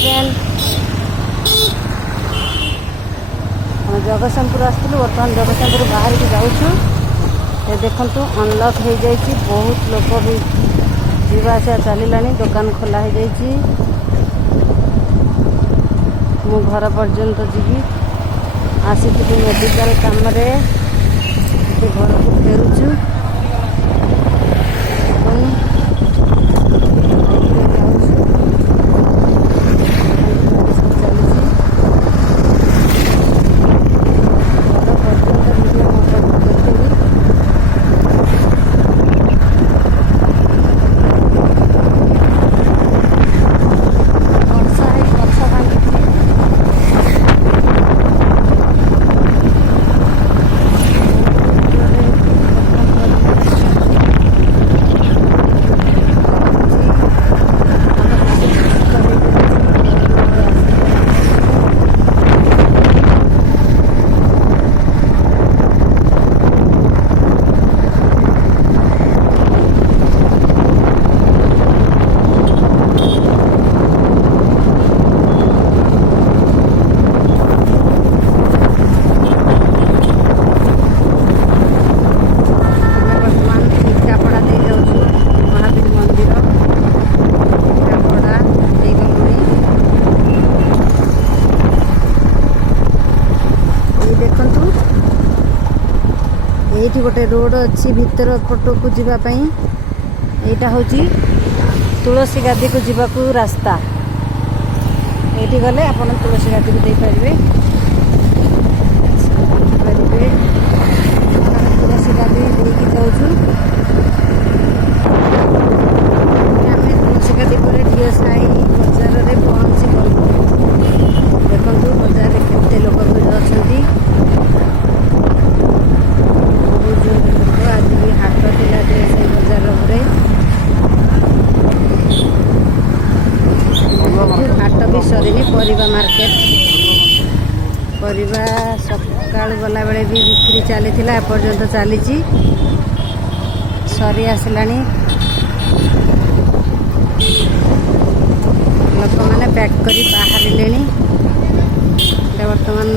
Friend हम जगतसिंहपुर आसलु बर्तमान जगतसिंहपुर बाहर के जाऊँ देखु अनलक हो जाए बहुत लोग भी जावासा चलला दुकान खोला हो जाए मु घर पर्यंत जीवी आसी मेडिकल काम रे घर को फेरुचु ये गोटे रोड अच्छी भीतर पट को जीवाई यहाँ हूँ तुलसी गादी को जीवाक रास्ता ये गले आप तुलसी गादी को देपारे तुलसी गादी देकी जाऊँ तुलसी गादी पर ढीसाई बजार में पहुँची गलु देखु बजार में केते लोक भिड़ अच्छा आज भी हाट थिला से बजार हाट भी सरीनी परिबा मार्केट परिबा सकाळ गला बेले भी बिक्री चली एपर्यंत चली सरी आसलानी लोक मैंने पैक करी बाहर बर्तमान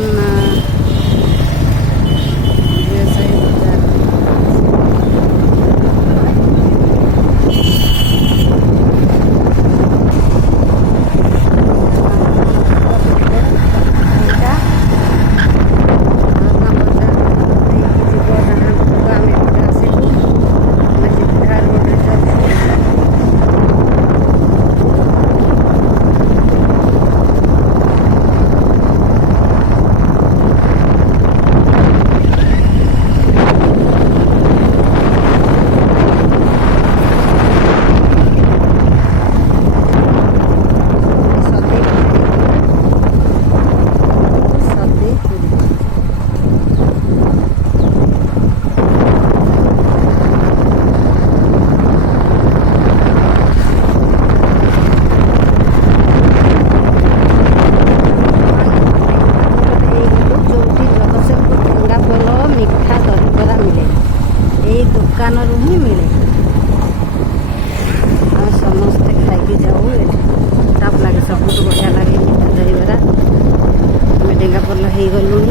दुकान ही मिले आम समस्ते खाई जाऊ टप लगे सब बढ़िया लगे दहीबरा आम डेंगापल हो गलु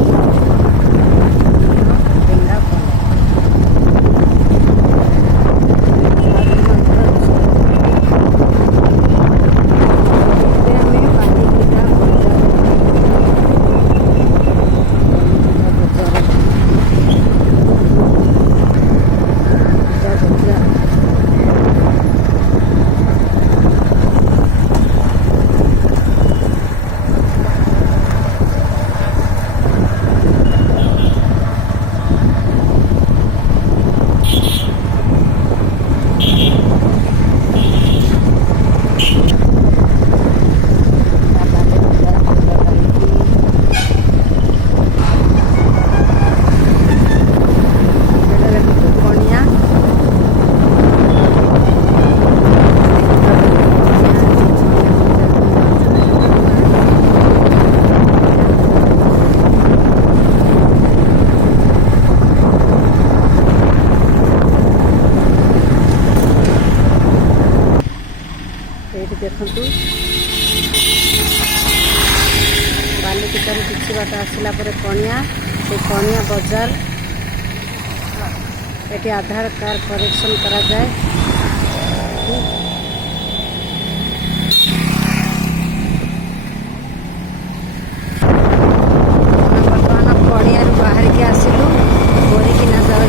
देखंतु बालिकितार किछि बाट आसिला परे कणिया से कणिया बाजार एटी आधार कार्ड करेक्शन करा जाए। बर्तमान कणिया बाहर के आसिलु बोरिकिना जाऊ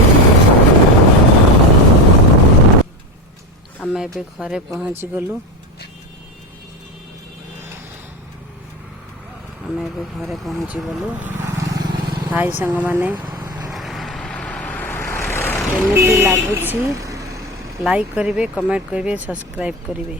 आम ए घरे पहुँची गलु। आम ए घरे पहुँची गलु। हाई सांग माने केमिति लागुछि लाइक करिवे, कमेंट करिवे, सब्सक्राइब करिवे।